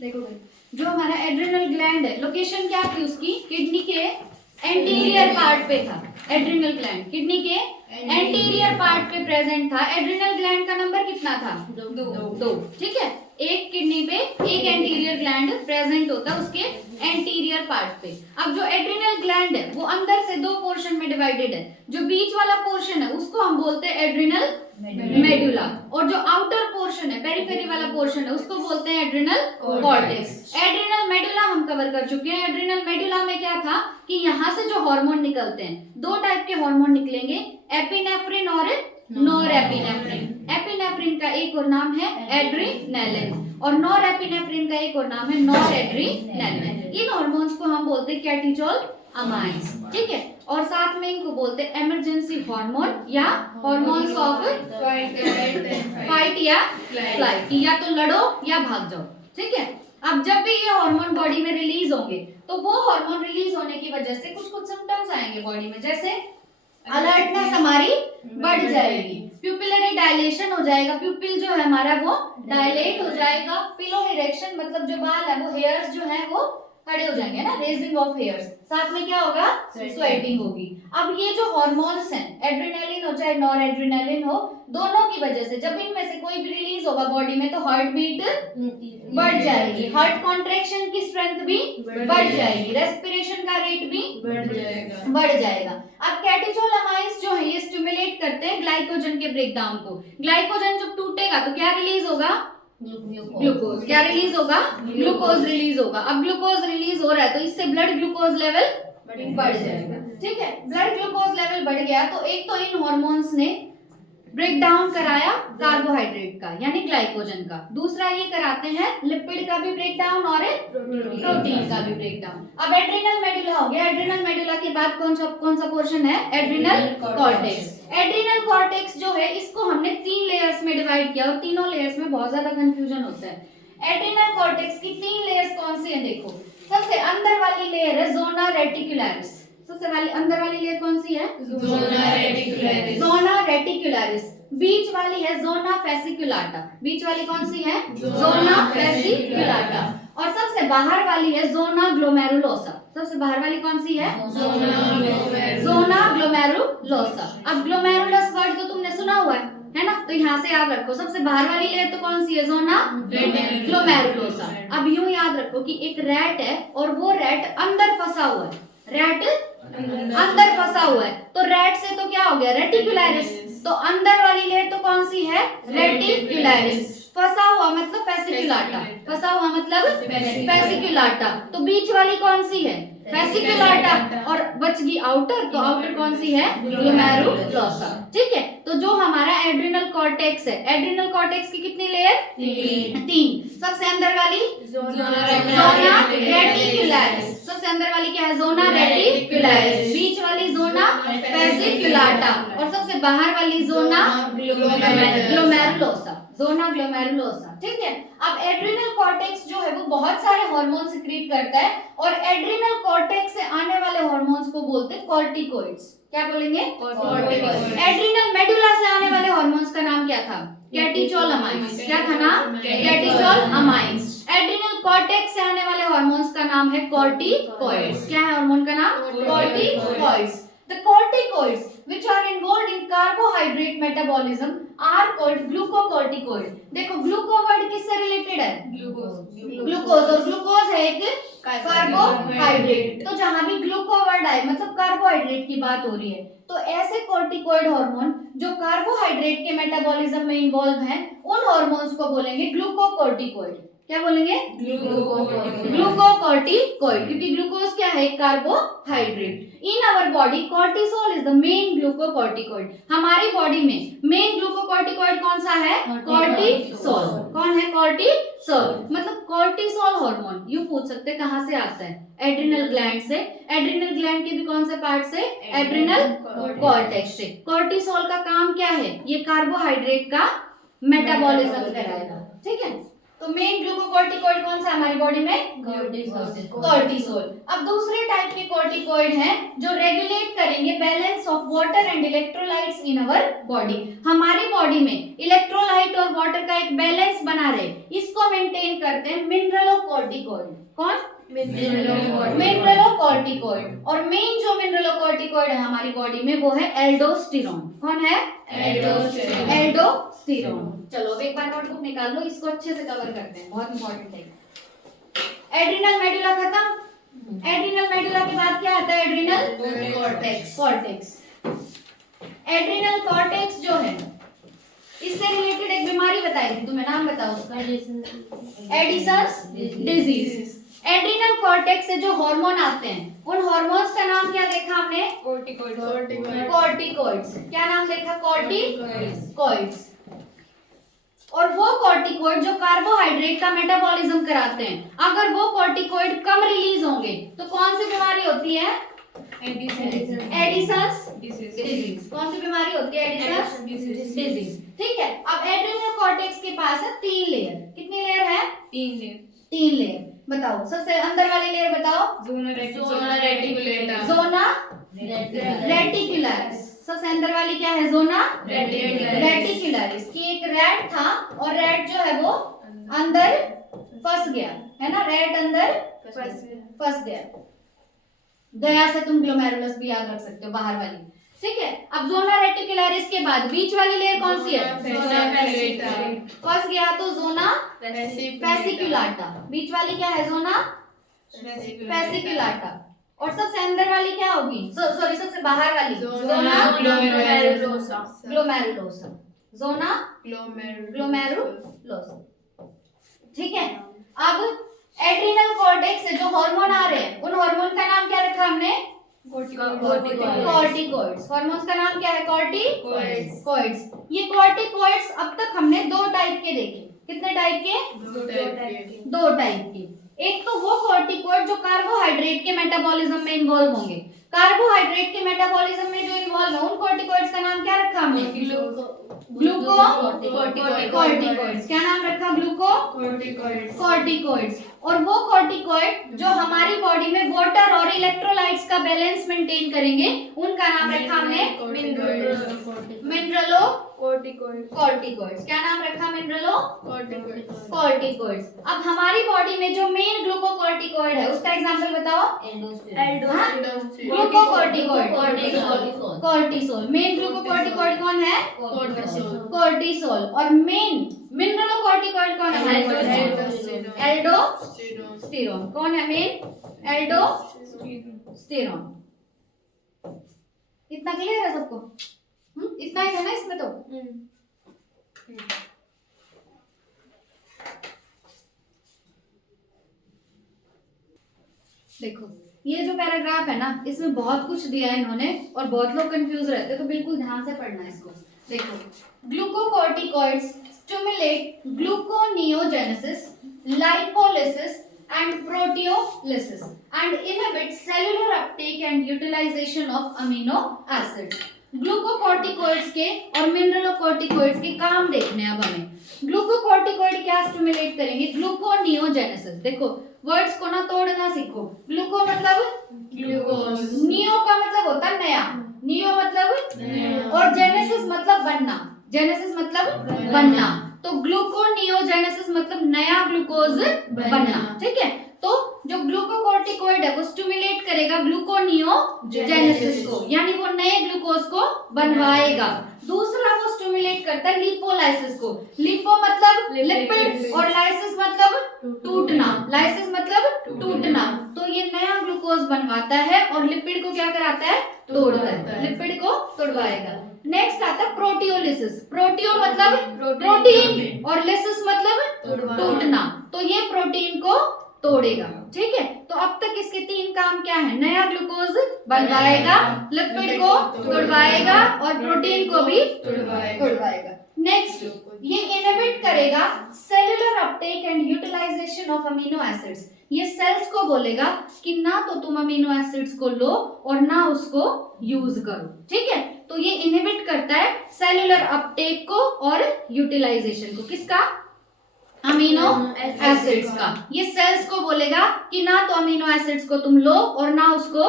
देखो भाई, जो हमारा एड्रिनल ग्लैंड है, लोकेशन क्या थी उसकी? किडनी के एंटीरियर पार्ट पे था। एड्रिनल ग्लैंड किडनी के एंटीरियर पार्ट पे प्रेजेंट था। एड्रिनल ग्लैंड का नंबर कितना था? 2। ठीक है, एक किडनी पे एक एंटीरियर ग्लैंड प्रेजेंट होता है उसके एंटीरियर पार्ट पे। अब जो एड्रिनल ग्लैंड है वो अंदर से 2 पोर्शन में डिवाइडेड है। जो बीच वाला पोर्शन है उसको हम बोलते हैं एड्रिनल मेडुला, और जो आउटर पोर्शन है, पेरिफेरी वाला पोर्शन है, उसको बोलते हैं एड्रिनल कॉर्टेक्स। एड्रिनल मेडुला हम कवर कर चुके हैं। एड्रिनल मेडुला में क्या था कि यहाँ से जो हार्मोन निकलते हैं, 2 टाइप के हार्मोन निकलेंगे, एपिनेफ्रिन और नॉरएपिनेफ्रिन। एपिनेफ्रिन का एक और नाम है एड्रिनलिन और नॉरएपिनेफ्रिन का एक और नाम है नॉरएड्रिनलिन। इन हार्मोन्स को हम बोलते हैं कैटेचोल अमाइंस। ठीक है, और साथ में इनको बोलते हैं इमरजेंसी हार्मोन या हार्मोन्स ऑफ फाइट या फ्लाइट, या तो लड़ो या भाग जाओ। ठीक है, अब जब भी ये हार्मोन बॉडी में रिलीज होंगे तो वो हार्मोन रिलीज होने की वजह से कुछ कुछ सिम्टम्स आएंगे बॉडी में, जैसे अलर्टनेस हमारी बढ़ जाएगी, प्यूपिलरी डायलेशन हो जाएगा, प्यूपिल जो है हमारा वो डायलेट हो जाएगा, पिलो इरेक्शन मतलब जो बाल है वो हेयर्स जो है वो खड़े हो जाएंगे ना, रेजिंग ऑफ हेयर्स, साथ में क्या होगा? स्वेटिंग होगी। अब ये जो हार्मोन्स हैं, एड्रिनलिन हो चाहे नॉरएड्रिनलिन हो, दोनों की वजह से जब इनमें से कोई भी रिलीज होगा बॉडी में तो हार्ट बीट बढ़ जाएगी, हार्ट कॉन्ट्रैक्शन की स्ट्रेंथ भी बढ़ जाएगी, रेस्पिरेशन का रेट भी बढ़ जाएगा। अब कैटेचोल अमाइंस जो है ये स्टिमुलेट करते हैं ग्लाइकोजन के ब्रेकडाउन को। ग्लाइकोजन जब टूटेगा तो क्या रिलीज होगा? ग्लूकोज। क्या रिलीज होगा? ग्लूकोज रिलीज होगा। अब ग्लूकोज रिलीज हो रहा है तो इससे ब्लड ग्लूकोज लेवल बढ़ जाएगा। ठीक है, ब्लड ग्लूकोज लेवल बढ़ गया तो एक तो इन हार्मोन्स ने ब्रेक डाउन कराया कार्बोहाइड्रेट का यानी ग्लाइकोजन का, दूसरा ये कराते हैं लिपिड का भी ब्रेक डाउन और प्रोटीन का भी ब्रेक डाउन। अब एड्रिनल मेडुला हो गया। एड्रिनल मेडुला के बाद कौन सा पोर्शन है? Adrenal cortex. एड्रिनल कॉर्टेक्स जो है इसको हमने 3 लेयर्स में डिवाइड किया और तीनों लेयर्स में बहुत ज्यादा कंफ्यूजन होता है। एड्रिनल कॉर्टेक्स की 3 लेयर्स कौन सी है? देखो, सबसे अंदर वाली लेयर है ज़ोना रेटिकुलरिस। सबसे अंदर वाली लेयर कौन सी है? Zona reticularis. बीच वाली है ज़ोना फेसिकुलाटा। बीच वाली कौन सी है? Zona fasciculata. और सबसे बाहर वाली है ज़ोना ग्लोमेरुलोसा। सबसे बाहर वाली कौन सी है? Zona glomerulosa. अब ग्लोमेरुलस वर्ड तो तुमने सुना हुआ है ना, तो यहाँ से याद रखो सबसे बाहर वाली लेयर तो कौन सी है? Zona glomerulosa. अब यूं याद रखो कि एक रैट है और वो रैट अंदर फंसा हुआ है। रैट अंदर फंसा हुआ है तो रैट से तो क्या हो गया? रेटिकुलरिस। तो अंदर वाली लेयर तो कौन सी है? रेटिकुलरिस। फंसा हुआ मतलब फेसिकुलाटा। फंसा हुआ मतलब फेसिकुलाटा। तो बीच वाली कौन सी है? फेसिकुलाटा। और बच गई आउटर, तो आउटर कौन सी है? ग्लोमेरुलोसा। ठीक है, तो जो हमारा एड्रिनल कॉर्टेक्स है, एड्रिनल कॉर्टेक्स की कितनी लेयर? 3। सबसे अंदर वाली ज़ोना रेटिकुलरिस। सबसे अंदर वाली क्या है? Zona reticularis. बीच वाली ज़ोना फेसिकुलाटा और सबसे बाहर वाली ज़ोना ग्लोमेरुलोसा। Zona glomerulosa. ठीक है, अब एड्रिनल कॉर्टेक्स जो है वो बहुत सारे हार्मोन सिक्रीट करता है और एड्रिनल कॉर्टेक्स से आने वाले हार्मोन्स को बोलते हैं कॉर्टिकोइड्स। क्या बोलेंगे? एड्रिनल मेडुला से आने वाले हार्मोन्स का नाम क्या था? Catechol amines. क्या था नाम? Catechol amines. एड्रिनल कॉर्टेक्स से आने वाले हार्मोन्स का नाम है कॉर्टिकोइड्स। क्या है हार्मोन का नाम? Corticoids. The corticoids which are involved in carbohydrate metabolism are called glucocorticoid. देखो ग्लूको वर्ड किससे रिलेटेड है? ग्लूकोज। और ग्लूकोज है एक कार्बोहाइड्रेट, तो जहां भी ग्लूको वर्ड आए मतलब कार्बोहाइड्रेट की बात हो रही है तो ऐसे कॉर्टिकोइड हार्मोन जो कार्बोहाइड्रेट के मेटाबॉलिज्म में इन्वॉल्व हैं उन हार्मोन्स को बोलेंगे ग्लूकोकॉर्टिकोइड। क्या बोलेंगे? ग्लूकोकॉर्टिकोइड, क्योंकि ग्लूकोज क्या है? Carbohydrate. In our body cortisol is the main glucocorticoid. हमारी बॉडी में मेन ग्लूकोकॉर्टिकोइड कौन सा है? कॉर्टिसोल। कौन है? कॉर्टिसोल। मतलब कॉर्टिसोल हार्मोन यूं पूछ सकते कहां से आता है? एड्रिनल ग्लैंड से। एड्रिनल ग्लैंड के भी कौन से पार्ट से? एड्रिनल कॉर्टेक्स से। कॉर्टिसोल का काम क्या है? ये कार्बोहाइड्रेट का मेटाबॉलिज्म कराएगा। ठीक है, तो मेन ग्लूकोकॉर्टिकोइड कौन सा हमारी बॉडी में? कॉर्टिसोल। अब दूसरे टाइप के कॉर्टिकोइड हैं जो रेगुलेट करेंगे balance of water and electrolytes in our body. हमारी बॉडी में इलेक्ट्रोलाइट और वाटर का एक बैलेंस बना रहे, इसको मेंटेन करते हैं मिनरलोकॉर्टिकॉइड। कौन? मिनरलोकॉर्टिकॉइड। और मेन जो मिनरलोकॉर्टिकॉइड है हमारी बॉडी में वो है एल्डोस्टेरोन। कौन है? एल्डोस्टेरोन। चलो अब एक बार नोटबुक निकाल लो, इसको अच्छे से कवर करते हैं, बहुत इंपॉर्टेंट है। एड्रिनल मेडुला खत्म। एड्रिनल मेडुला के बाद क्या आता है? Adrenal cortex. एड्रिनल कॉर्टेक्स जो है इससे रिलेटेड एक बीमारी बताई थी तुम्हें, नाम बताओ उसका। Edison's disease. एड्रिनल कॉर्टेक्स से जो हार्मोन आते हैं उन हार्मोन्स का नाम क्या देखा हमने? कॉर्टिकॉइड्स। क्या नाम देखा? कॉर्टिकॉइड्स। और वो कॉर्टिकॉइड जो कार्बोहाइड्रेट का मेटाबॉलिज्म कराते हैं, अगर वो कॉर्टिकॉइड कम रिलीज होंगे तो कौन सी बीमारी होती है? Edison's disease. कौन सी बीमारी होती है? Edison's disease. ठीक है, अब एड्रिनल कॉर्टेक्स के पास है 3 लेयर। कितनी लेयर है? 3 लेयर। बताओ सबसे अंदर वाली लेयर बताओ। Zona reticularis. सबसे अंदर वाली क्या है? Zona reticularis. की एक रैट था और रैट जो है वो अंदर फंस गया, है ना? रैट अंदर फंस गया। गया से तुम ग्लोमेरुलस भी याद रख सकते हो, बाहर वाली। ठीक है, अब जोना रेटिकुलरिस के बाद बीच वाली लेयर कौन सी है? फंस गया तो जोना फेसिकुलाटा। बीच वाली क्या है? जोना फेसिकुलाटा। और सबसे अंदर वाली क्या होगी? सॉरी सबसे बाहर वाली जोना ग्लोमेरुलोसा। Zona glomerulosa. ठीक है, अब एड्रिनल कॉर्टेक्स से जो हार्मोन आ रहे हैं उन हार्मोन का नाम क्या रखा हमने? कॉर्टिकॉइड्स। हार्मोन्स का नाम क्या है? कॉर्टिकॉइड्स। ये कॉर्टिकॉइड्स अब तक हमने 2 टाइप के देखे। कितने टाइप के? 2 टाइप के। एक तो वो कॉर्टिकॉइड जो कार्बोहाइड्रेट के मेटाबॉलिज्म में इन्वॉल्व होंगे। कार्बोहाइड्रेट के मेटाबॉलिज्म में जो इन्वॉल्व है उन कॉर्टिकॉइड्स का नाम क्या रखा हमने? ग्लूकोकॉर्टिकॉइड्स। क्या नाम रखा? ग्लूकोकॉर्टिकॉइड्स। और वो कॉर्टिकॉइड जो हमारी बॉडी में वाटर और इलेक्ट्रोलाइट्स का बैलेंस मेंटेन करेंगे उनका नाम रखा हमने मिनरलोकॉर्टिकॉइड्स। क्या नाम रखा? मिनरलोकॉर्टिकॉइड्स। अब हमारी बॉडी में जो मेन ग्लूकोकॉर्टिकॉइड है उसका एग्जांपल बताओ। Glucocorticoid cortisol. मेन ग्लूकोकॉर्टिकॉइड कौन है? कॉर्टिसोल। और मेन मिनरलोकॉर्टिकॉइड कौन है? एल्डोस्टेरोन। कौन है मेन? एल्डोस्टेरोन। इतना क्लियर है सबको? इतना ही है ना इसमें तो? देखो ये जो पैराग्राफ है ना इसमें बहुत कुछ दिया है इन्होंने और बहुत लोग कंफ्यूज रहते हैं, तो बिल्कुल ध्यान से पढ़ना है इसको। देखो, glucocorticoids stimulate gluconeogenesis, lipolysis and proteolysis and inhibit cellular uptake and utilization of amino acids. Glucocorticoids के और मिनरलोकॉर्टिकॉइड्स के काम देखने हैं अब हमें। ग्लूकोकॉर्टिकॉइड क्या स्टिमुलेट करेंगे? ग्लूकोनियोजेनेसिस। देखो वर्ड्स को ना तोड़ना सीखो। ग्लूको मतलब ग्लूकोज, नियो का मतलब होता है नया, नियो मतलब और जेनेसिस मतलब बनना, जेनेसिस मतलब बनना। तो ग्लूकोनियोजेनेसिस मतलब नया ग्लूकोज बनना। ठीक है, तो जो ग्लूकोकॉर्टिकॉइड है वो स्टिमुलेट करेगा ग्लूकोनियोजेनेसिस को, यानी वो नए ग्लूकोज को बनवाएगा। दूसरा वो स्टिमुलेट करता है लिपोलाइसिस को। लिपो मतलब लिपिड और लाइसिस मतलब टूटना, लाइसिस मतलब टूटना। तो ये नया ग्लूकोज बनवाता है और लिपिड को क्या कराता है? तोड़ता है, लिपिड को तोड़वाएगा। नेक्स्ट आता है प्रोटियोलिसिस। प्रोटियो मतलब प्रोटीन और लिसिस मतलब टूटना, तो ये प्रोटीन को तोड़ेगा। ठीक है, तो अब तक इसके 3 काम क्या है? नया ग्लूकोज बनवाएगा, लिपिड को तोड़वाएगा और प्रोटीन को भी तोड़वाएगा। नेक्स्ट, ये इनहिबिट करेगा cellular uptake and utilization of amino acids. ये सेल्स को बोलेगा कि ना तो तुम अमीनो एसिड्स को लो और ना उसको यूज करो। ठीक है, तो ये इनहिबिट करता है सेलुलर अपटेक को और यूटिलाइजेशन को। किसका? अमीनो एसिड्स का। ये सेल्स को बोलेगा कि ना तो अमीनो एसिड्स को तुम लो और ना उसको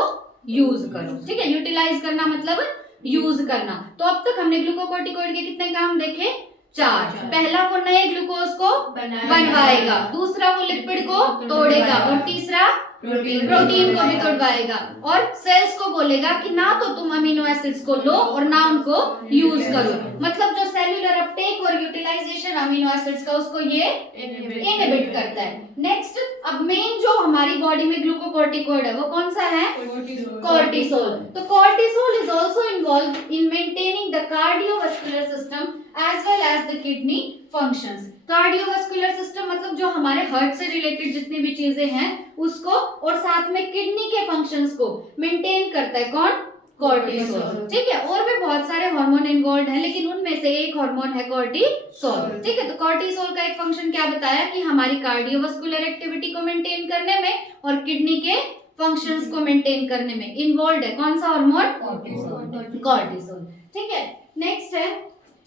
यूज करो। ठीक है, यूटिलाइज करना मतलब यूज करना। तो अब तक हमने ग्लूकोकॉर्टिकॉइड के कितने काम देखे? चार्ज। पहला वो नए ग्लूकोज को बनवाएगा, दूसरा वो लिपिड को तोड़ेगा और तीसरा प्रोटीन को भी तोड़वाएगा और सेल्स को बोलेगा कि ना तो तुम अमीनो एसिड्स को लो और ना उनको यूज करो। मतलब जो सेल्यूलर अपटेक और यूटिलाइजेशन अमीनो एसिड्स का उसको ये इनहिबिट करता है। नेक्स्ट, अब मेन जो हमारी बॉडी में ग्लूकोकॉर्टिकॉइड है वो कौन सा है? कॉर्टिसोल। तो cortisol is also involved in maintaining the cardiovascular system as well as the kidney functions. Cardiovascular system मतलब जो हमारे हार्ट से रिलेटेड जितनी भी चीजें हैं उसको और साथ में किडनी के फंक्शंस को मेंटेन करता है कौन? कॉर्टिसोल। ठीक है, और भी बहुत सारे हार्मोन इन्वॉल्व हैं लेकिन उनमें से एक हार्मोन है कॉर्टिसोल। ठीक है, तो कॉर्टिसोल का एक फंक्शन क्या बताया कि हमारी कार्डियोवास्कुलर एक्टिविटी को मेंटेन करने में और किडनी के फंक्शंस को मेंटेन करने में इन्वॉल्व है कौन सा हार्मोन? कॉर्टिसोल। ठीक है, नेक्स्ट है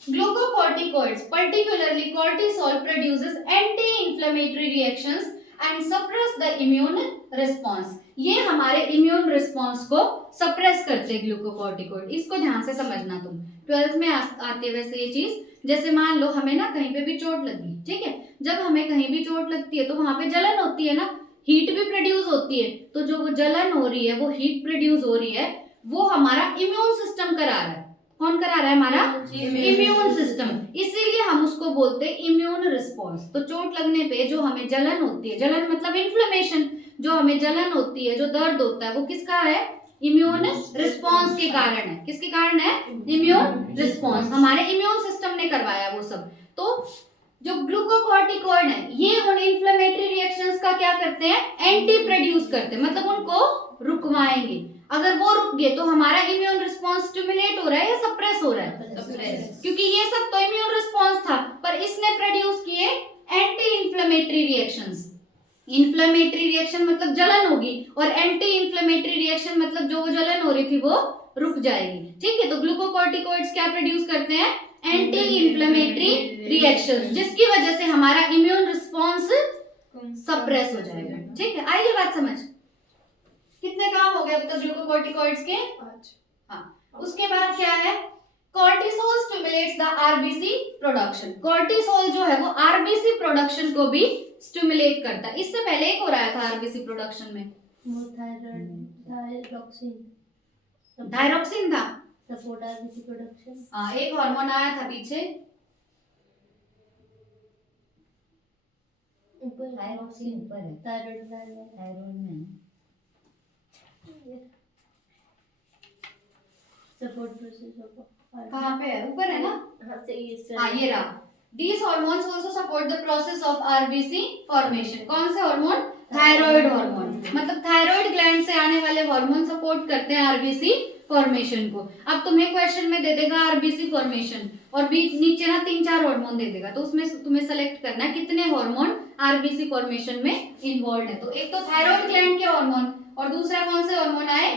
glucocorticoids, particularly cortisol, produces anti-inflammatory reactions and suppress the immune response. ये हमारे इम्यून रिस्पॉन्स को सप्रेस करते हैं ग्लूकोकॉर्टिकॉइड। इसको ध्यान से समझना तुम, 12th में आती है वैसे ये चीज। जैसे मान लो हमें ना कहीं पे भी चोट लगी, ठीक है, जब हमें कहीं भी चोट लगती है तो वहां पे जलन होती है ना, हीट भी प्रोड्यूस होती है। तो जो वो जलन हो रही है, वो हीट प्रोड्यूस हो रही है, वो हमारा इम्यून सिस्टम करा रहा है। कौन करा रहा है? हमारा इम्यून सिस्टम। इसीलिए हम उसको बोलते हैं इम्यून रिस्पॉन्स। तो चोट लगने पे जो हमें जलन होती है, जलन मतलब इन्फ्लेमेशन, जो हमें जलन होती है, जो दर्द होता है, वो किसका है? इम्यून रिस्पॉन्स के कारण है। किसके कारण है? Immune response. हमारे इम्यून सिस्टम ने करवाया वो सब। तो जो ग्लूकोकॉर्टिकॉइड है ये उन इन्फ्लेमेटरी रिएक्शंस का क्या करते हैं? एंटी प्रोड्यूस करते हैं, मतलब उनको रुकवाएंगे। अगर वो रुक गए तो हमारा इम्यून रिस्पॉन्स स्टिमुलेट हो रहा है या सप्रेस हो रहा है? सप्रेस। क्योंकि ये सब तो इम्यून रिस्पॉन्स था, पर इसने प्रोड्यूस किए anti inflammatory reactions. Inflammatory reaction मतलब जलन होगी और एंटी इन्फ्लेमेटरी रिएक्शन मतलब जो जलन हो रही थी वो रुक जाएगी। ठीक है, तो ग्लूकोकॉर्टिकॉइड्स क्या प्रोड्यूस करते हैं? एंटी इन्फ्लेमेटरी रिएक्शंस, जिसकी वजह से हमारा इम्यून रिस्पॉन्स सप्रेस हो जाएगा। ठीक है, आइए बात समझ। कितने काम हो गए अब तक ग्लूकोकॉर्टिकॉइड्स के? 5। हाँ, उसके बाद क्या है? Cortisol stimulates the RBC production. Cortisol जो है वो आरबीसी प्रोडक्शन को भी स्टिमुलेट करता है। इससे पहले एक हो रहा था आरबीसी प्रोडक्शन में, थायरोक्सिन था, सपोर्ट आरबीसी प्रोडक्शन। हाँ, एक हार्मोन आया था पीछे, ऊपर थायरोक्सिन ऊपर है, थायराइड में सपोर्ट प्रोसेस ऑफ। कहाँ पे है? ऊपर है ना? हाँ, सही हाँ, ये रहा। These hormones also support the process of RBC formation. कौन से हार्मोन? Thyroid hormone. मतलब थायराइड ग्लैंड से आने वाले हार्मोन सपोर्ट करते हैं आरबीसी फॉर्मेशन को। अब तुम्हें क्वेश्चन में दे देगा आरबीसी फॉर्मेशन और बीच नीचे ना 3-4 हार्मोन दे देगा, तो उसमें तुम्हें सेलेक्ट करना है कितने हार्मोन आरबीसी फॉर्मेशन में इन्वॉल्व है। तो एक तो थायराइड ग्लैंड के हार्मोन और दूसरा कौन से हार्मोन आए?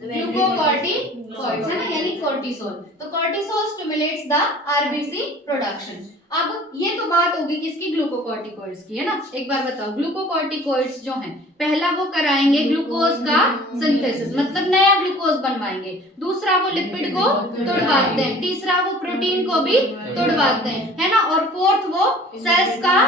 ग्लूकोकॉर्टिकॉइड्स है ना, यानी कॉर्टिसोल। तो cortisol stimulates the RBC production. अब ये तो बात होगी किसकी? ग्लूकोकॉर्टिकॉइड्स की, है ना। एक बार बताओ, ग्लूकोकॉर्टिकॉइड्स जो हैं, पहला वो कराएंगे ग्लूकोज का सिंथेसिस, मतलब नया ग्लूकोज बनवाएंगे। दूसरा वो लिपिड को तोड़वाते हैं, तीसरा वो प्रोटीन को भी तोड़वाते हैं, है ना। और फोर्थ वो सेल्स का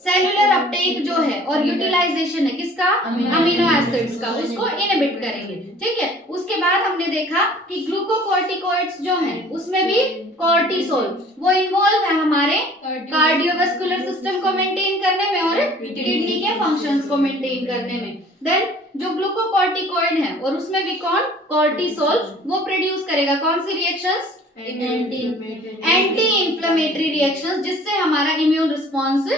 सेलुलर अपटेक जो है और यूटिलाइजेशन है किसका? अमीनो एसिड्स का, उसको इनहिबिट करेंगे। ठीक है, उसके बाद हमने देखा कि ग्लूकोकॉर्टिकॉइड्स जो हैं उसमें भी कॉर्टिसोल वो इन्वॉल्व है हमारे कार्डियोवास्कुलर सिस्टम को मेंटेन करने में और किडनी के फंक्शंस को मेंटेन करने में। देन जो ग्लूकोकॉर्टिकॉइड है और उसमें भी कौन? कॉर्टिसोल, वो प्रोड्यूस करेगा कौन सी रिएक्शंस? एंटी इंफ्लेमेटरी रिएक्शंस, जिससे हमारा इम्यून रिस्पॉन्स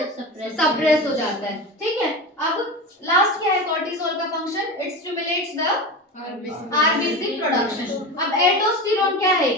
सप्रेस हो जाता है। ठीक है, अब लास्ट क्या है कॉर्टिसोल का function? It stimulates the RBC production. अब एल्डोस्टेरोन क्या है?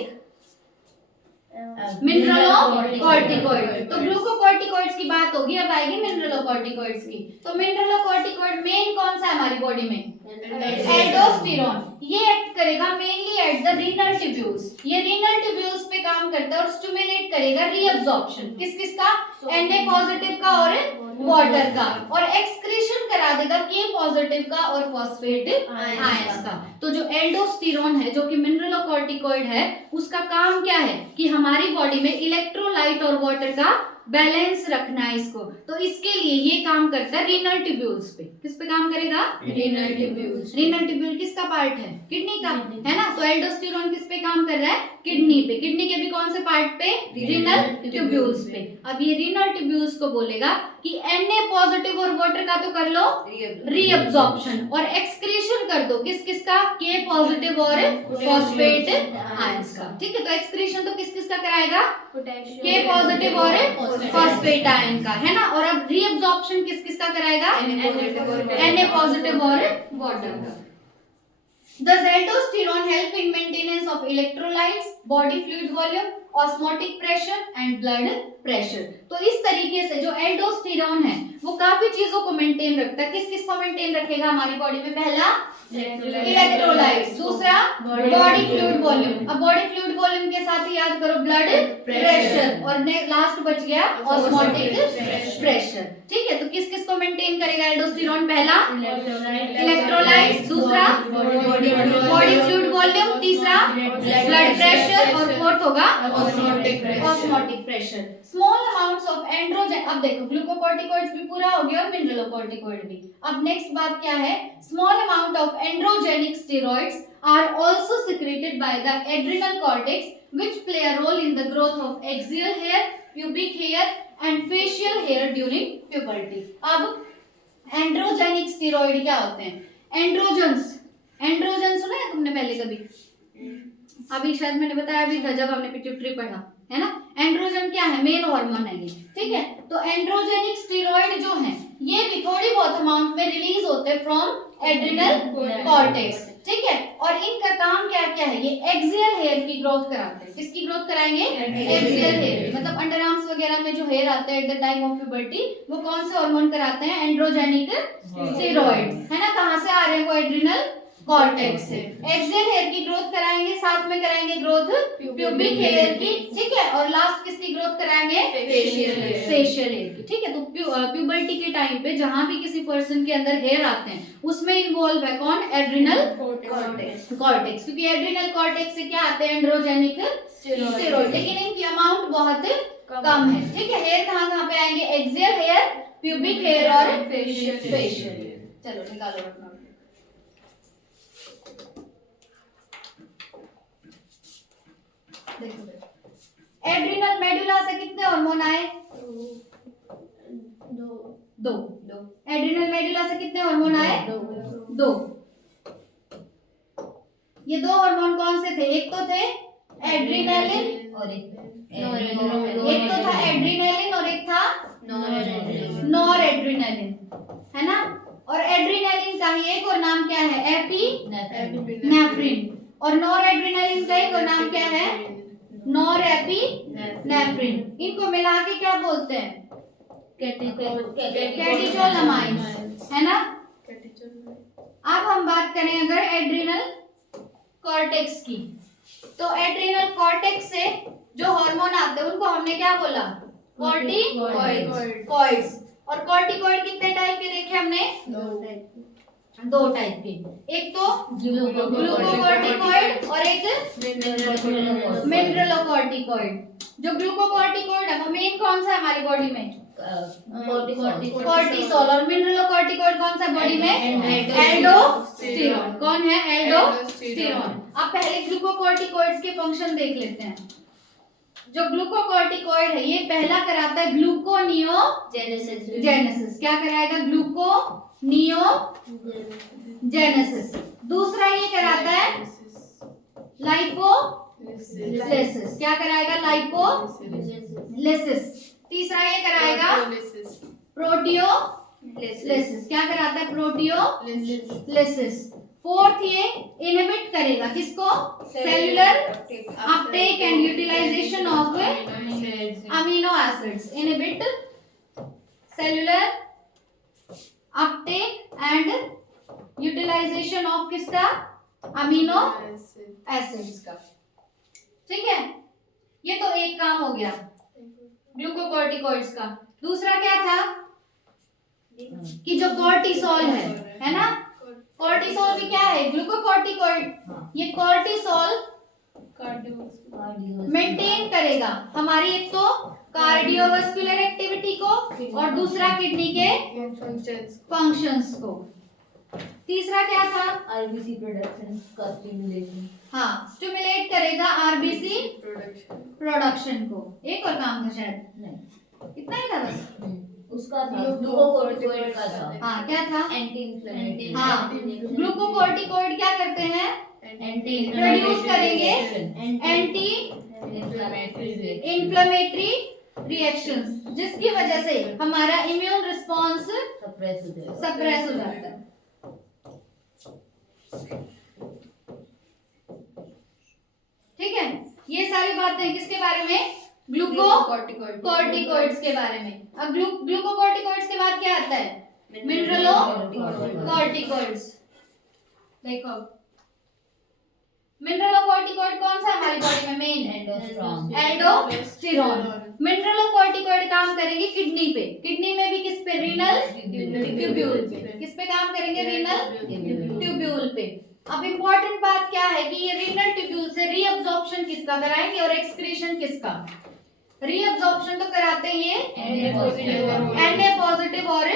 मिनरलोकॉर्टिकॉइड। तो ग्लूकोकॉर्टिकॉइड्स की बात बात होगी, अब आएगी मिनरलोकॉर्टिकॉइड्स की। तो मिनरलोकॉर्टिकॉइड मेन कौन सा है हमारी बॉडी में? एल्डोस्टेरॉन। ये एक्ट करेगा mainly at the renal tubules, ये रीनल ट्यूब्यूल्स पे काम करता है और स्टिमुलेट करेगा रीअब्जॉर्प्शन किस किस का? Na पॉजिटिव का और वाटर का, और एक्सक्रीशन करा देगा K पॉजिटिव का और फॉस्फेट आयंस का। तो जो एल्डोस्टेरॉन है जो कि मिनरलोकॉर्टिकॉइड है, उसका काम क्या है कि हमारी बॉडी में इलेक्ट्रोलाइट और वाटर का बैलेंस रखना है इसको। तो इसके लिए ये काम करता है रीनल ट्यूब्यूल्स पे। किस पे काम करेगा? Renal tubules. रीनल ट्यूब्यूल किसका पार्ट है? किडनी का, है ना। तो एल्डोस्टेरॉन किस पे काम कर रहा है? किडनी पे। किडनी के भी कौन से पार्ट पे? रीनल ट्यूब्यूल्स पे। अब ये रीनल ट्यूब्यूल्स को बोलेगा कि Na पॉजिटिव और वाटर का तो कर लो रीअब्जॉर्प्शन, और एक्सक्रीशन कर दो किस किस का? K पॉजिटिव और फॉस्फेट आयंस का। ठीक है, तो एक्सक्रीशन तो किस किस का कराएगा? K पॉजिटिव और फॉस्फेट आयन का, है ना। और अब रीअब्जॉर्प्शन किस किस का कराएगा? Na पॉजिटिव और वाटर का। Does aldosterone help in maintenance of electrolytes, body fluid volume, osmotic pressure and blood pressure? तो इस तरीके से जो एल्डोस्टेरॉन है वो काफी चीजों को मेंटेन रखता है। किस किस को मेंटेन रखेगा हमारी बॉडी में? पहला इलेक्ट्रोलाइट्स, दूसरा बॉडी फ्लूइड वॉल्यूम। अब बॉडी फ्लूइड वॉल्यूम के साथ ही याद करो ब्लड प्रेशर, और लास्ट बच गया ऑस्मोटिक प्रेशर। ठीक है, तो किस किस को मेंटेन करेगा एल्डोस्टेरॉन? पहला इलेक्ट्रोलाइट्स, दूसरा बॉडी फ्लूइड वॉल्यूम, तीसरा ब्लड प्रेशर, और फोर्थ होगा osmotic pressure. Small amounts of androgen, अब देखो ग्लूकोकॉर्टिकॉइड्स भी पूरा हो गया और मिनरलोकॉर्टिकॉइड भी। अब नेक्स्ट बात क्या है? Small amount of androgenic steroids are also secreted by the adrenal cortex which play a role in the growth of axial hair, pubic hair and facial hair during puberty. अब androgenic steroid क्या होते हैं? Androgens, androgen सुना है तुमने पहले कभी? अभी शायद मैंने बताया भी था जब हमने पिट्यूटरी पढ़ा, है ना। एंड्रोजन क्या है? मेल हार्मोन है ये। ठीक है, तो एंड्रोजेनिक स्टेरॉइड जो है ये भी थोड़ी बहुत अमाउंट में रिलीज होते हैं फ्रॉम एड्रिनल कॉर्टेक्स। ठीक है, और इनका काम क्या क्या है? ये एक्सियल हेयर की ग्रोथ कराते हैं। किसकी ग्रोथ कराएंगे? एक्सियल हेयर, मतलब अंडर आर्म्स वगैरह में जो हेयर आते हैं at the time of puberty, वो कौन से हार्मोन कराते हैं? एंड्रोजेनिक स्टेरॉइड्स, है ना। कहां से आ रहे हैं वो? एड्रिनल कॉर्टेक्स से। एक्सियल हेयर की ग्रोथ कराएंगे, साथ में कराएंगे ग्रोथ प्यूबिक हेयर की। ठीक है, और लास्ट किसकी ग्रोथ कराएंगे? फेशियल हेयर की। ठीक है, तो प्यूबर्टी के टाइम पे जहां भी किसी पर्सन के अंदर हेयर आते हैं उसमें इन्वॉल्व है कौन? एड्रिनल कॉर्टेक्स, क्योंकि एड्रिनल कॉर्टेक्स से क्या आते हैं? एंड्रोजेनिक स्टेरॉइड, लेकिन इनकी अमाउंट बहुत कम है। ठीक है, हेयर कहां पे आएंगे? एक्सियल हेयर, प्यूबिक हेयर और फेशियल हेयर। चलो निकालो अपना। एड्रिनल मेडुला से कितने हार्मोन आए? दो। एड्रिनल मेडुला से कितने हार्मोन आए? दो। ये दो हार्मोन कौन से थे? एक तो थे एड्रिनलिन और एक तो था एड्रिनलिन और एक था नॉरएड्रिनलिन, है ना। और एड्रिनलिन का ही एक और नाम क्या है? एपिनेफ्रिन। और नॉरएड्रिनलिन का एक और नाम क्या है? नॉरएपिनेफ्रिन। इनको मिला के क्या बोलते हैं? कैटेचोलमाइन्स, है ना। अब हम बात करें अगर एड्रिनल कॉर्टेक्स की, तो एड्रिनल कॉर्टेक्स से जो हार्मोन आते हैं उनको हमने क्या बोला? कॉर्टिकॉइड्स। और कॉर्टिकॉइड कितने टाइप के देखे हमने? दो टाइप के, एक तो ग्लूकोकॉर्टिकॉइड और एक मिनरलोकॉर्टिकॉइड। जो ग्लूकोकॉर्टिकॉइड है वो मेन कौन सा है हमारी बॉडी में? कॉर्टिसोल। और मिनरलोकॉर्टिकॉइड कौन सा बॉडी में? एल्डोस्टेरॉन। कौन है? एल्डोस्टेरॉन। अब पहले ग्लूकोकॉर्टिकॉइड्स के फंक्शन देख लेते हैं। जो ग्लूकोकॉर्टिकॉइड है ये पहला कराता है ग्लूकोनियोजेनेसिस। क्या कराएगा? ग्लूकोनियोजेनेसिस। दूसरा ये कराता है लाइपोलिसिस। क्या कराएगा? लाइपोलिसिस। तीसरा ये कराएगा प्रोटियोलिसिस। क्या कराता है? प्रोटियोलिसिस। फोर्थ ये इनहिबिट करेगा किसको? Cellular uptake and utilization of amino acids. Inhibit organization of किसका, अमीनो एसिड्स का। ठीक है, ये तो एक काम हो गया ग्लूकोकॉर्टिकॉइड्स का। दूसरा क्या था कि जो कॉर्टिसोल है ना, कॉर्टिसोल भी क्या है, ग्लूकोकॉर्टिकॉइड। ये कॉर्टिसोल मेंटेन करेगा हमारी एक तो कार्डियोवास्कुलर एक्टिविटी को और दूसरा किडनी के फंक्शंस को। तीसरा क्या था, आरबीसी प्रोडक्शन का स्टिमुलेशन। हाँ, स्टिमुलेट करेगा आरबीसी प्रोडक्शन को। एक और काम था शायद, नहीं, इतना ही था बस। उसका था ग्लूकोकॉर्टिकॉइड का था। हाँ, क्या था, एंटी इन्फ्लेमेटरी। हाँ, ग्लूकोकॉर्टिकॉइड क्या करते हैं, एंटी प्रोड्यूस करेंगे एंटी इन्फ्लेमेटरी रिएक्शंस, जिसकी वजह से हमारा इम्यून रिस्पॉन्स सप्रेस हो जाता है। ठीक है, ये सारी बातें किसके बारे में, ग्लूकोकॉर्टिकॉइड्स के बारे में। अब ग्लूकोकॉर्टिकॉइड्स के बाद क्या आता है, मिनरलोकॉर्टिकॉइड्स। देखो मिनरलोकॉर्टिकॉइड कौन सा हमारी बॉडी में मेन, एल्डोस्टेरोन। मिनरलोकॉर्टिकॉइड काम करेंगे किडनी पे, किडनी में भी किस पे, रीनल ट्यूब्यूल पे। किस पे काम करेंगे, रीनल ट्यूब्यूल पे। अब इंपॉर्टेंट बात क्या है कि ये रीनल ट्यूब्यूल से रीअब्जॉर्प्शन किसका कराएंगे और एक्सक्रीशन किसका। रीअब्जॉर्प्शन तो कराते हैं ये Na पॉजिटिव और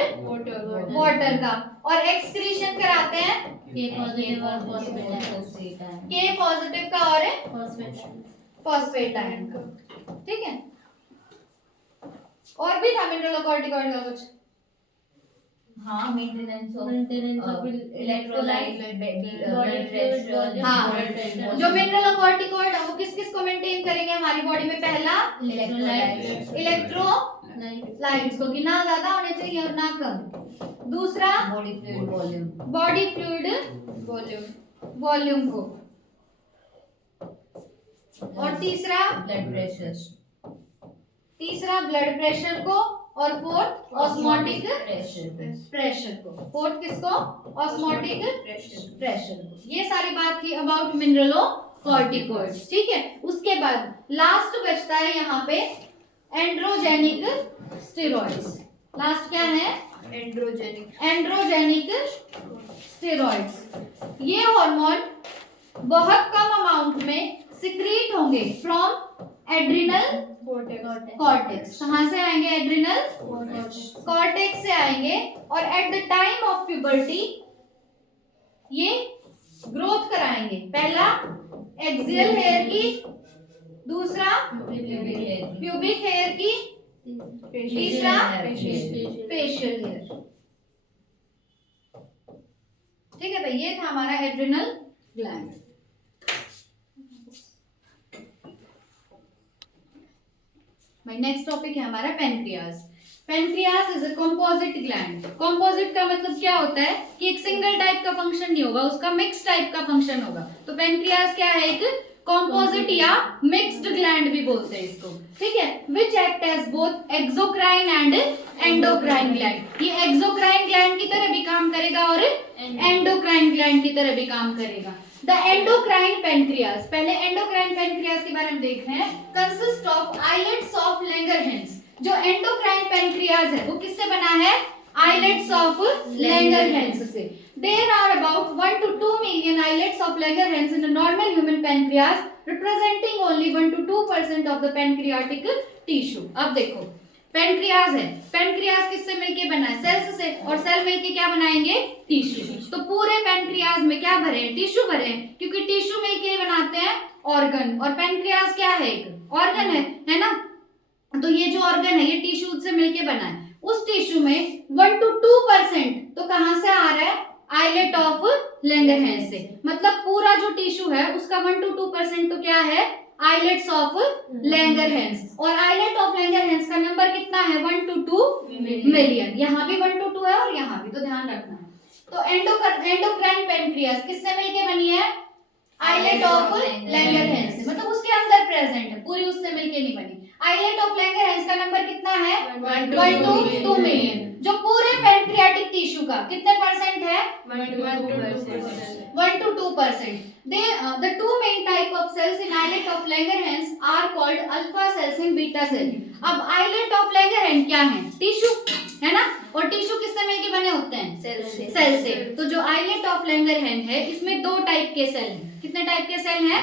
वाटर का, और एक्सक्रीशन कराते हैं के पॉजिटिव और फॉस्फेट के पॉजिटिव का और फॉस्फेट फॉस्फेट आयन का। ठीक है, और भी था मिनरलोकॉर्टिकॉइड का कुछ, हाँ, maintenance of electrolyte, blood pressure. हाँ, जो मिनरलोकॉर्टिकॉइड है वो किस किस को मेंटेन करेंगे हमारी बॉडी में, पहला इलेक्ट्रोलाइट्स को, कि ना ज्यादा होने चाहिए और ना कम। दूसरा बॉडी फ्लूइड वॉल्यूम को, और तीसरा ब्लड प्रेशर को, और फोर्थ ऑस्मोटिक प्रेशर को। फोर्थ किसको, ऑस्मोटिक प्रेशर को। ये सारी बात थी अबाउट मिनरलोकॉर्टिकॉइड्स। ठीक है, उसके बाद लास्ट बचता है यहाँ पे एंड्रोजेनिक स्टेरॉइड्स। लास्ट क्या है, एंड्रोजेनिक स्टेरॉइड्स। ये हार्मोन बहुत कम अमाउंट में सिक्रीट होंगे फ्रॉम एड्रिनल कॉर्टेक्स। कहां से आएंगे, एड्रिनल कॉर्टेक्स से आएंगे, और at the time of puberty ये ग्रोथ कराएंगे। पहला एक्सियल हेयर की, दूसरा प्यूबिक हेयर की, तीसरा फेशियल हेयर। ठीक है भाई, ये था हमारा एड्रिनल ग्लैंड। भाई नेक्स्ट टॉपिक है हमारा pancreas. Pancreas is a composite gland. Composite का मतलब क्या होता है कि एक सिंगल टाइप का फंक्शन नहीं होगा, उसका मिक्स टाइप का फंक्शन होगा। तो पेनक्रियाज क्या है, एक कंपोजिट या मिक्स्ड ग्लैंड भी बोलते हैं इसको। ठीक है, which act as both exocrine and endocrine gland. ये एक्सोक्राइन ग्लैंड की तरह भी काम करेगा और एंडोक्राइन ग्लैंड की तरह भी काम करेगा। द एंडोक्राइन पेनक्रियाज, पहले एंडोक्राइन पेनक्रियाज के बारे में देख रहे हैं, consist of islets of Langerhans. जो एंडोक्राइन पेनक्रियाज है वो किससे बना है, आइलेट्स ऑफ लैंगरहैंस से। There are about 1 to 2 million islets of Langerhans in a normal human pancreas, representing only 1 to 2% of the pancreatic tissue. अब देखो पेनक्रियाज है, पेनक्रियाज किससे मिलके बना है, सेल्स से, और सेल मिलके क्या बनाएंगे, टिश्यू। तो पूरे पेनक्रियाज में क्या भरे हैं, टिश्यू भरे हैं, क्योंकि टिश्यू मिलके बनाते हैं ऑर्गन, और पेनक्रियाज क्या है, एक ऑर्गन है ना। तो ये जो ऑर्गन है ये टिश्यू से मिलके बना है। उस टिश्यू में 1 to 2% तो कहां से आ रहा है, आइलेट ऑफ लैंगरहैंस से। मतलब पूरा जो टिश्यू है उसका 1 to 2% तो क्या है, आइलेट्स ऑफ लैंगरहैंस। और आइलेट ऑफ लैंगरहैंस का नंबर कितना है, 1 to 2 मिलियन। यहाँ भी 1 to 2 है और यहाँ भी, तो ध्यान रखना है। तो एंडोक्राइन पेनक्रियाज किससे मिलके बनी है, आइलेट ऑफ लैंगरहैंस से, मतलब उसके अंदर प्रेजेंट है, पूरी उससे मिलके नहीं बनी। आइलेट ऑफ लैंगरहैंस का नंबर कितना है 1 to 2 मिलियन। जो पूरे पैंक्रियाटिक टिश्यू का कितने परसेंट है 1 to 2%। The two main type of cells in islet of Langerhans are called alpha cells and beta cell। अब islet of Langerhans क्या है टिश्यू है ना, और टिश्यू किससे मिलके बने होते हैं सेल से। तो जो आइलेट ऑफ लैंगरहैंस है इसमें दो टाइप के सेल हैं। कितने टाइप के सेल हैं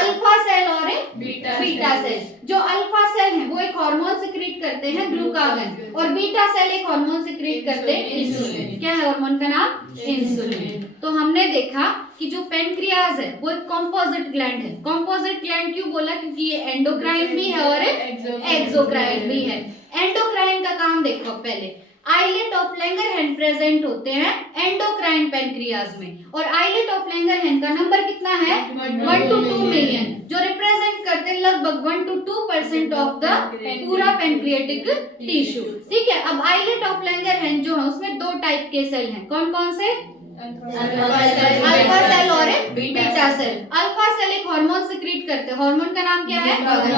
अल्फा सेल और बीटा सेल। जो अल्फा सेल है वो एक हार्मोन सिक्रीट करते हैं ग्लूकागन, और बीटा सेल एक हार्मोन सिक्रीट करते हैं इंसुलिन। क्या है हार्मोन का नाम इंसुलिन। तो हमने देखा कि जो पेनक्रियाज है वो एक कॉम्पोजिट ग्लैंड है। कॉम्पोजिट ग्लैंड क्यों बोला, क्योंकि ये एंडोक्राइन भी है और एक्सोक्राइन भी है। एंडोक्राइन का काम देखो पहले, आइलेट ऑफ लैंगरहैंस प्रेजेंट होते हैं एंडोक्राइन पेनक्रियाज में, और आइलेट ऑफ लैंगरहैंस का नंबर कितना है 1 to 2 मिलियन, जो रिप्रेजेंट करते हैं लगभग 1 to 2% ऑफ द पूरा पेनक्रियाटिक टिश्यू। ठीक है, अब आइलेट ऑफ लैंगरहैंस जो है उसमें दो टाइप के सेल हैं। कौन कौन से अल्फा सेल और बीटा सेल। अल्फा सेल एक हार्मोन सिक्रीट करते हैं, हार्मोन का नाम क्या है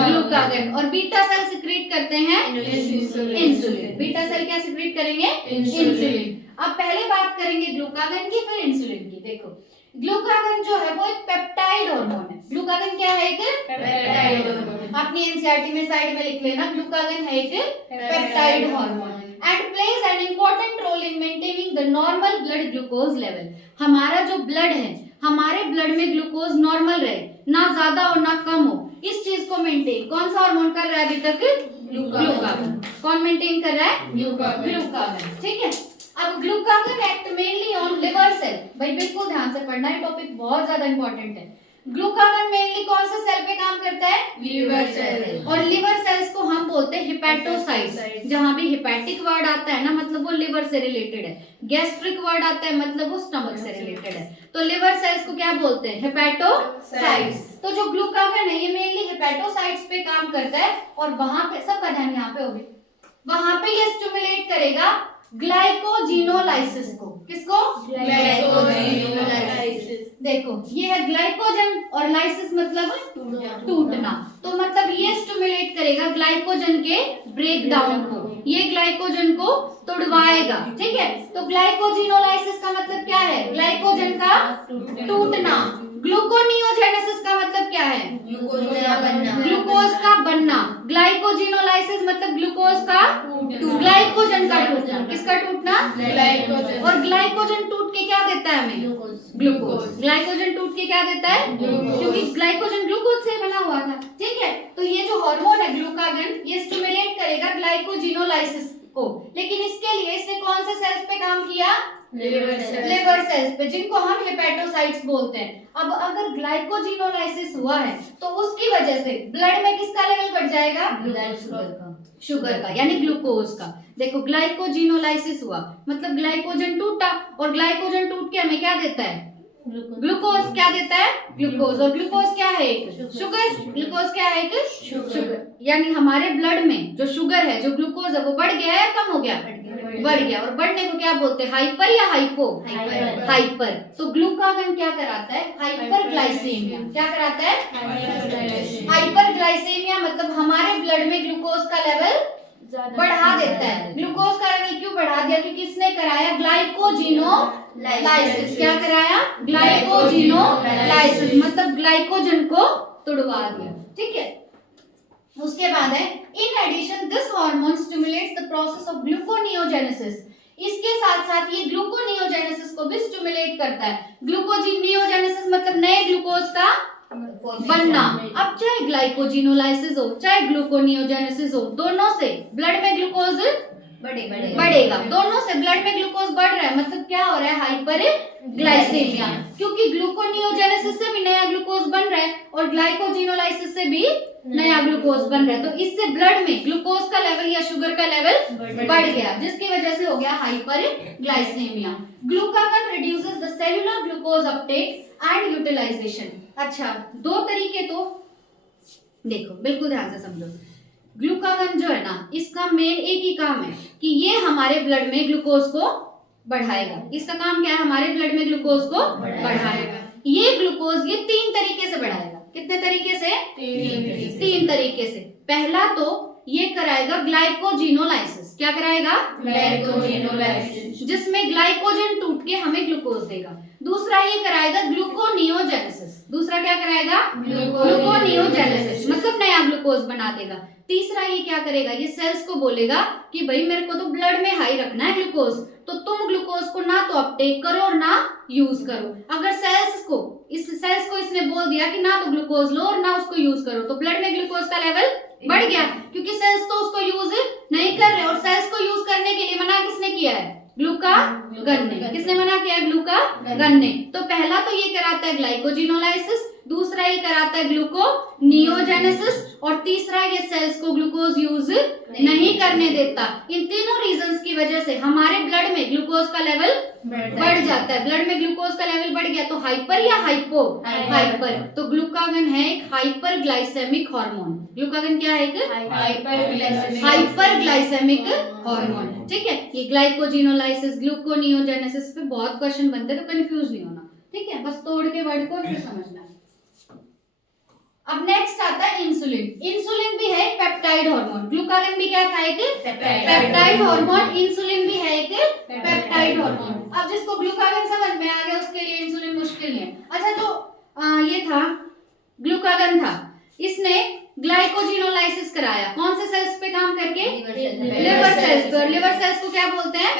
ग्लूकागन, और बीटा सेल सिक्रीट करते हैं इंसुलिन। बीटा सेल क्या सिक्रीट करेंगे इंसुलिन। अब पहले बात करेंगे ग्लूकागन की फिर इंसुलिन की। देखो ग्लूकागन जो है वो एक पेप्टाइड हार्मोन है। ग्लूकागन क्या है एक पेप्टाइड हार्मोन, अपनी एनसीईआरटी में साइड में लिख लेना, ग्लूकागन है एक peptide hormone and plays an important role in maintaining the normal blood glucose level। हमारा जो ब्लड है, हमारे ब्लड में ग्लूकोज नॉर्मल रहे, ना ज्यादा और ना कम हो, इस चीज को मेंटेन कौन सा हार्मोन कर रहा है अभी तक ग्लूकागन। कौन मेंटेन कर रहा है ग्लूकागन। ठीक है, अब glucagon act mainly on liver cell. भाई बिल्कुल ध्यान से पढ़ना, ये टॉपिक बहुत ज्यादा इंपॉर्टेंट है। ग्लूकागन मेनली कौन सा सेल पे काम करता है लिवर सेल, और लिवर सेल्स को हम बोलते हैं हिपैटोसाइट्स। जहां भी हिपैटिक वर्ड आता है ना मतलब वो लिवर से रिलेटेड है, गैस्ट्रिक वर्ड आता है मतलब वो स्टमक से रिलेटेड है। तो लिवर सेल्स को क्या बोलते हैं हिपैटोसाइट्स। तो जो ग्लूकागन है ये मेनली हिपैटोसाइट्स पे काम करता है, और वहां पे सबका ध्यान यहाँ पे होगी, वहां पे ये स्टिमुलेट करेगा ग्लाइकोजिनोलाइसिस को। किसको ग्लाइकोजिनोलाइसिस। देखो ये है ग्लाइकोजन और लाइसिस मतलब टूटना, तो मतलब ये स्टिमुलेट करेगा ग्लाइकोजन के ब्रेक डाउन को, ये ग्लाइकोजन को तोड़वाएगा। ठीक है, तो ग्लाइकोजिनोलाइसिस का मतलब क्या है ग्लाइकोजन का टूटना। ग्लूकोनियोजेनेसिस का मतलब क्या है ग्लूकोज का बनना। ग्लाइकोजिनोलाइसिस मतलब ग्लूकोज का ग्लाइकोजन का टूटना। किसका टूटना ग्लाइकोजन। और ग्लाइकोजन टूट के क्या देता है हमें ग्लूकोज। ग्लाइकोजन टूट के क्या देता है क्योंकि ग्लाइकोजन ग्लूकोज से बना हुआ था। ठीक है, तो ये जो हार्मोन है ग्लूकागन ये स्टिमुलेट करेगा ग्लाइकोजिनोलाइसिस को, लेकिन इसके लिए इसने कौन से सेल्स पे काम किया लिवर सेल्स पे, जिनको हम हेपेटोसाइट्स बोलते हैं। अब अगर ग्लाइकोजिनोलाइसिस हुआ है तो उसकी वजह से ब्लड में किसका लेवल बढ़ जाएगा शुगर का यानी ग्लूकोज का। देखो ग्लाइकोजिनोलाइसिस हुआ मतलब ग्लाइकोजन टूटा, और ग्लाइकोजन टूट के हमें क्या देता है ग्लूकोज। क्या देता है ग्लूकोज, और ग्लूकोज क्या है एक शुगर। ग्लूकोज क्या है एक शुगर, यानी हमारे ब्लड में जो शुगर है जो ग्लूकोज है वो बढ़ गया है या कम हो गया बढ़ गया। और बढ़ने को क्या बोलते हैं हाइपर या हाइपो हाइपर। तो ग्लूकागन क्या कराता है हाइपर ग्लाइसेमिया। क्या कराता है हाइपर ग्लाइसेमिया, मतलब हमारे ब्लड में ग्लूकोज का लेवल बढ़ा देता है। ग्लूकोज का लेवल क्यों बढ़ा दिया क्योंकि इसने कराया ग्लाइकोजिनोलाइसिस। क्या कराया ग्लाइकोजिनोलाइसिस मतलब ग्लाइकोजन को तोड़वा दिया। ठीक है, उसके बाद है in addition this hormone stimulates the process of gluconeogenesis. इसके साथ साथ ये ग्लूकोनियोजेनेसिस को भी स्टिमुलेट करता है। ग्लूकोनियोजेनेसिस मतलब नए ग्लूकोज का बनना। अब चाहे ग्लाइकोजिनोलाइसिस हो चाहे ग्लूकोनियोजेनेसिस हो, दोनों से ब्लड में ग्लूकोज बढ़ेगा। दोनों से ब्लड में ग्लूकोज बढ़ रहा है मतलब क्या हो रहा है हाइपर ग्लाइसेमिया, क्योंकि ग्लूकोनियोजेनेसिस से भी नया ग्लूकोज बन रहा है और ग्लाइकोजिनोलाइसिस से भी नया ग्लूकोज बन रहा है। तो इससे ब्लड में ग्लूकोज का लेवल या शुगर का लेवल बढ़ गया, जिसकी वजह से हो गया hyperglycaemia. Glucagon reduces the cellular glucose uptake and utilization. अच्छा, दो तरीके तो देखो बिल्कुल ध्यान से समझो। ग्लूकागन जो है ना इसका मेन एक ही काम है कि ये हमारे ब्लड में ग्लूकोज को बढ़ाएगा। इसका काम क्या है हमारे ब्लड में ग्लूकोज को बढ़ाएगा। ये ग्लूकोज ये तीन तरीके से बढ़ाएगा। कितने तरीके से तीन तरीके से। पहला तो ये कराएगा ग्लाइकोजिनोलाइसिस। क्या कराएगा? ग्लाइकोजिनोलाइसिस, जिसमें ग्लाइकोजन टूट के हमें ग्लूकोज देगा। दूसरा ये कराएगा ग्लूकोनियोजेनेसिस। दूसरा क्या कराएगा? ग्लूकोनियोजेनेसिस, मतलब नया ग्लूकोज बना देगा। तीसरा ये क्या करेगा? ये सेल्स को बोलेगा कि भाई मेरे को तो ब्लड में हाई रखना है ग्लूकोज, तो तुम ग्लूकोज को ना तो अपटेक करो और ना यूज करो। अगर सेल्स को इसने बोल दिया कि ना तो ग्लूकोज लो और ना उसको यूज करो, तो ब्लड में ग्लूकोज का लेवल बढ़ गया, क्योंकि सेल्स तो उसको यूज नहीं कर रहे। और सेल्स को यूज करने के लिए मना किसने किया है? ग्लूकागन ने। किसने मना किया है? ग्लूकागन ने। तो पहला तो ये कराता है ग्लाइकोजिनोलाइसिस, दूसरा ये कराता है ग्लूकोनियोजेनेसिस, और तीसरा ये सेल्स को ग्लूकोज यूज नहीं करने देता। इन तीनों रीजंस की वजह से हमारे ब्लड में ग्लूकोज का लेवल बढ़ जाता है। ब्लड में ग्लूकोज का लेवल बढ़ गया तो हाइपर या हाइपो? हाइपर। तो ग्लूकागन है एक हाइपर ग्लाइसेमिक हार्मोन। ग्लूकागन क्या है? एक हाइपर ग्लाइसेमिक हार्मोन। ठीक है, ये ग्लाइकोजिनोलाइसिस, ग्लूकोनियोजेनेसिस पे बहुत क्वेश्चन बनते हैं, तो कंफ्यूज नहीं होना। ठीक है, बस तोड़ के वर्ड को फिर समझना है। अब नेक्स्ट आता है इंसुलिन। इंसुलिन भी है पेप्टाइड हार्मोन। ग्लूकागन भी क्या था? एक पेप्टाइड हार्मोन। इंसुलिन भी है एक पेप्टाइड हार्मोन। अब जिसको ग्लूकागन समझ में आ गया उसके लिए इंसुलिन मुश्किल नहीं है। अच्छा, जो ये था ग्लूकागन था, इसने ग्लाइकोजिनोलाइसिस कराया। कौन से सेल्स पे काम करके? लिवर सेल्स पे। लिवर सेल्स को क्या बोलते हैं?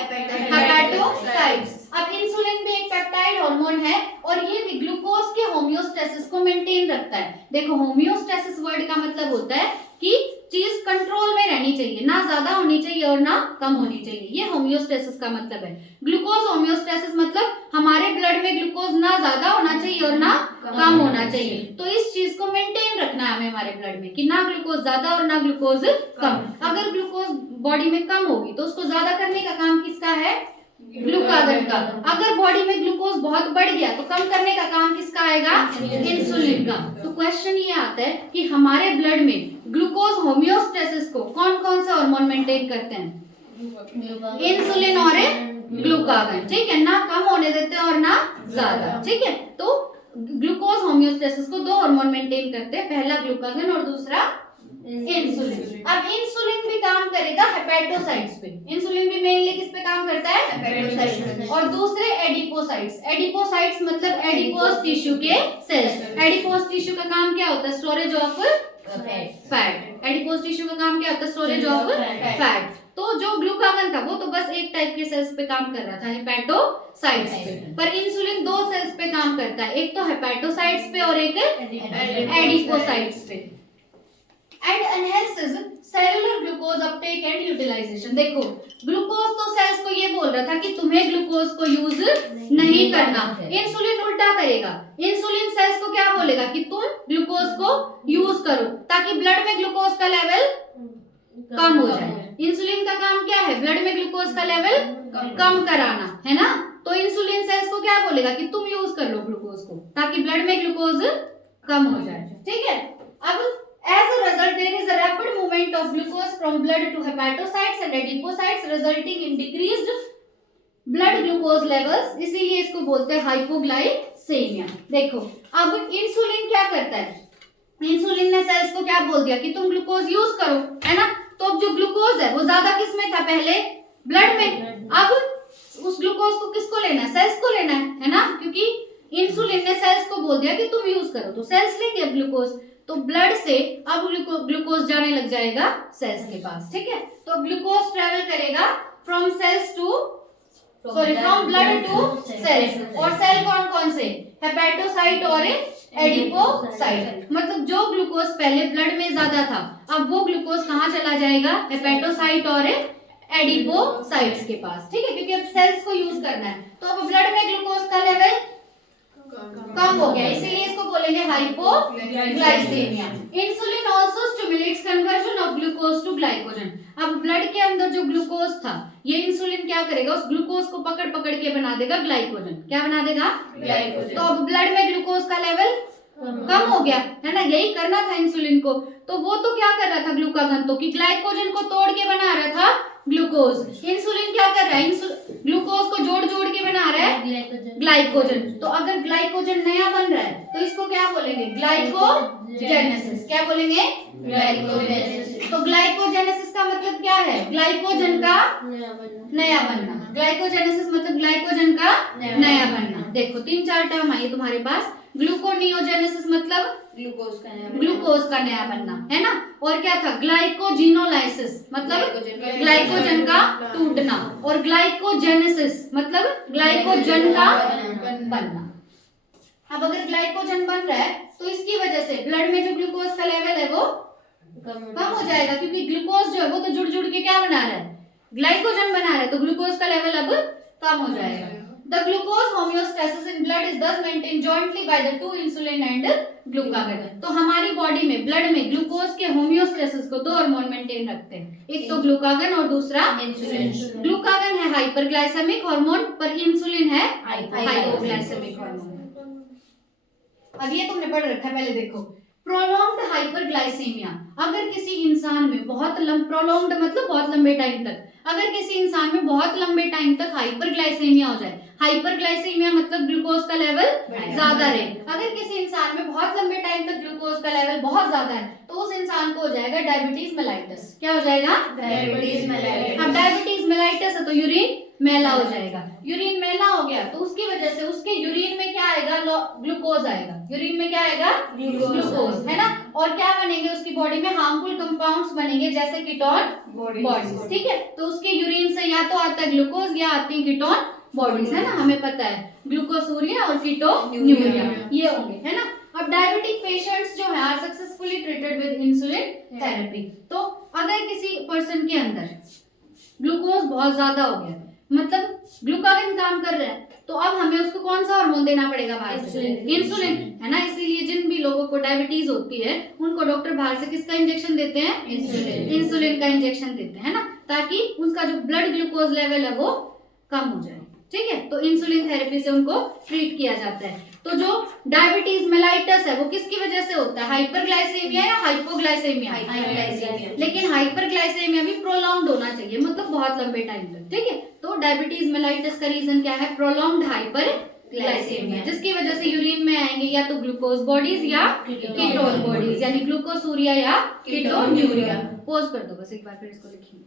हेपेटोसाइट्स। अब इंसुलिन भी एक पेप्टाइड हार्मोन है और ये भी ग्लूकोज के होमियोस्टेसिस को मेंटेन रखता है। देखो, होमियोस्टेसिस वर्ड का मतलब होता है कि चीज कंट्रोल में रहनी चाहिए, ना ज्यादा होनी चाहिए और ना कम होनी चाहिए। ये होमियोस्टेसिस का मतलब है। ग्लूकोज होमियोस्टेसिस मतलब हमारे ब्लड में ग्लूकोज ना ज्यादा होना चाहिए और ना कम होना चाहिए। तो इस चीज को मेंटेन रखना है हमें हमारे ब्लड में कि ना ग्लूकोज ज्यादा और ना ग्लूकोज कम। अगर ग्लूकोज बॉडी में कम होगी तो उसको ज्यादा करने का काम किसका है? ग्लूकागन का। अगर बॉडी में ग्लूकोज बहुत बढ़ गया तो कम करने का काम किसका आएगा? इंसुलिन का। तो क्वेश्चन ये आता है कि हमारे ब्लड में ग्लूकोज होमियोस्टेसिस को कौन कौन सा हार्मोन मेंटेन करते हैं? इंसुलिन और ग्लूकागन। ठीक है, ना कम होने देते हैं और ना ज्यादा। ठीक है, तो ग्लूकोज होमियोस्टेसिस को दो हार्मोन मेंटेन करते हैं, पहला ग्लूकागन और दूसरा इंसुलिन। अब इंसुलिन भी काम करेगा हेपेटोसाइट्स पे। इंसुलिन भी मेनली किस पे काम करता है? हेपेटोसाइट्स। और दूसरे एडिपोसाइट्स। एडिपोसाइट्स मतलब एडिपोज टिश्यू के सेल्स। एडिपोज टिश्यू का काम क्या होता है? Storage of fat. Adipose tissue का काम क्या होता है? Storage of fat. तो जो ग्लूकागन था वो तो बस एक टाइप के सेल्स पे काम कर रहा था, हेपेटोसाइट्स पे। पर इंसुलिन दो सेल्स पे काम करता है, एक तो हेपेटोसाइट्स पे और एक एडिपोसाइट्स पे। And enhances cellular glucose uptake and utilization. देखो, ग्लूकोज तो सेल्स को ये बोल रहा था कि तुम्हें ग्लूकोज को यूज नहीं करना। इंसुलिन उल्टा करेगा। इंसुलिन सेल्स को क्या बोलेगा कि तुम ग्लूकोज को यूज करो ताकि ब्लड में ग्लूकोज का लेवल कम हो जाए। इंसुलिन का काम क्या है? ब्लड में ग्लूकोज का लेवल कम कराना, है ना? तो इंसुलिन सेल्स को क्या बोलेगा कि तुम यूज कर लो ग्लूकोज को ताकि ब्लड में ग्लूकोज कम हो जाए। ठीक है, अब as a result there is a rapid movement of glucose from blood to hepatocytes and adipocytes resulting in decreased blood glucose levels, इसीलिए इसको बोलते हैं हाइपोग्लाइसेमिया। देखो, अब इंसुलिन क्या करता है? इंसुलिन ने सेल्स को क्या बोल दिया कि तुम ग्लूकोज यूज करो, है ना? तो अब जो ग्लूकोज है वो ज्यादा किस में था? पहले ब्लड में। अब उस ग्लूकोज को किसको लेना है? सेल्स को लेना है ना? क्योंकि इंसुलिन ने सेल्स को बोल दिया कि तुम यूज करो, तो सेल्स लेंगे अब ग्लूकोज। तो ब्लड से अब ग्लूकोज जाने लग जाएगा सेल्स के पास। ठीक है, तो ग्लूकोज ट्रेवल करेगा from cells to from blood to cells. और सेल कौन कौन से? हेपेटोसाइट और एडिपोसाइट। मतलब जो ग्लूकोज पहले ब्लड में ज्यादा था अब वो ग्लूकोज कहाँ चला जाएगा? हेपेटोसाइट और एडिपोसाइट्स के पास। ठीक है, क्योंकि अब सेल्स को यूज करना है। तो अब ब्लड में ग्लूकोज का लेवल कम हो गया, इसीलिए इसको बोलेंगे hypoglycaemia. Insulin also stimulates conversion of glucose to glycogen. अब ब्लड के अंदर जो ग्लूकोज था ये इंसुलिन क्या करेगा? उस ग्लूकोज को पकड़ पकड़ के बना देगा ग्लाइकोजन। क्या बना देगा? ग्लाइकोजन। तो अब ब्लड में ग्लूकोज का लेवल कम हो गया, है ना? यही करना था इंसुलिन को। तो वो तो क्या कर रहा था ग्लूकागन? तो कि ग्लाइकोजन को तोड़ के बना रहा था ग्लूकोज। इंसुलिन क्या कर रहा है, ग्लूकोज को जोड़ जोड़ के बना रहा है ग्लाइकोजन। तो अगर ग्लाइकोजन नया बन रहा है तो इसको क्या बोलेंगे, ग्लाइकोजेनेसिस। क्या बोलेंगे, ग्लाइकोजेनेसिस। तो ग्लाइकोजेनेसिस का मतलब क्या है, ग्लाइकोजन का नया बनना। ग्लाइकोजेनेसिस मतलब ग्लाइकोजन का नया बनना। देखो 3-4 टर्म आइए तुम्हारे पास। ग्लूकोनियोजेनेसिस मतलब ग्लूकोज का नया बनना, है ना। और क्या था, ग्लाइकोजिनोलाइसिस मतलब ग्लाइकोजन का टूटना। और ग्लाइकोजेनेसिस मतलब ग्लाइकोजन का बनना। अब अगर ग्लाइकोजन बन रहा है तो इसकी वजह से ब्लड में जो ग्लूकोज का लेवल है वो कम हो जाएगा, क्योंकि ग्लूकोज जो है वो तो जुड़ जुड़ के क्या बना रहा है, ग्लाइकोजन बना रहा है, तो ग्लूकोज का लेवल अब कम हो जाएगा। The glucose homeostasis in blood is thus maintained jointly by the two insulin and glucagon। तो हमारी बॉडी में ब्लड में ग्लूकोज के होम्योस्टेसिस को 2 हार्मोन मेंटेन रखते हैं, एक तो ग्लूकागन और दूसरा इंसुलिन। ग्लूकागन है हाइपरग्लाइसेमिक हार्मोन, पर इंसुलिन है हाइपोग्लाइसेमिक हार्मोन। अब ये तुमने पढ़ रखा है, पहले देखो। प्रोलॉन्ग्ड हाइपरग्लाइसेमिया, अगर किसी इंसान में प्रोलॉन्ग्ड मतलब बहुत लंबे टाइम तक, अगर किसी इंसान में बहुत लंबे टाइम तक हाइपरग्लाइसेमिया हो जाए, हाइपरग्लाइसेमिया मतलब ग्लूकोज का लेवल ज्यादा रहे, अगर किसी इंसान में बहुत लंबे टाइम तक ग्लूकोज का लेवल बहुत ज्यादा है तो उस इंसान को हो जाएगा डायबिटीज मेलाइटस। क्या हो जाएगा, डायबिटीज मेलाइटस। अब डायबिटीज मेलाइटस है तो यूरिन मैला हो जाएगा। यूरिन मैला हो गया तो उसकी वजह से उसके यूरिन में क्या आएगा, ग्लूकोज आएगा। यूरिन में क्या आएगा, ग्लूकोज, है ना। और क्या बनेंगे उसकी बॉडी में, हार्मफुल कंपाउंड्स बनेंगे जैसे कीटोन बॉडीज। ठीक है, तो उसके यूरिन से या तो आता है ग्लूकोज या आती है कीटोन बॉडीज, है ना। हमें पता है ग्लूकोसूरिया और कीटोन्यूरिया ये होंगे, है ना। अब डायबिटिक पेशेंट्स जो है are successfully treated with insulin therapy. तो अगर किसी पर्सन के अंदर ग्लूकोज बहुत ज्यादा हो गया, मतलब ग्लूकागन काम कर रहा है, तो अब हमें उसको कौन सा हार्मोन देना पड़ेगा, बाहर से इंसुलिन, है ना। इसीलिए जिन भी लोगों को डायबिटीज होती है उनको डॉक्टर बाहर से किसका इंजेक्शन देते हैं, इंसुलिन का इंजेक्शन देते हैं ना, ताकि उसका जो ब्लड ग्लूकोज लेवल है वो कम हो जाए। ठीक है, तो इंसुलिन थेरेपी से उनको ट्रीट किया जाता है। तो जो डायबिटीज मेलाइटस है वो किसकी वजह से होता है, हाइपरग्लाइसेमिया या हाइपोग्लाइसेमिया, लेकिन हाइपरग्लाइसेमिया भी प्रोलॉन्ग्ड होना चाहिए, मतलब बहुत लंबे टाइम तक। ठीक है, तो डायबिटीज मेलाइटस का रीजन क्या है, प्रोलॉन्ग्ड हाइपरग्लाइसेमिया, जिसकी वजह से यूरिन में आएंगे या तो ग्लूकोज बॉडीज या कीटोन बॉडीज, यानी ग्लूकोसूरिया या कीटोन्यूरिया। पोज कर दो बस एक बार, फिर इसको लिखिए।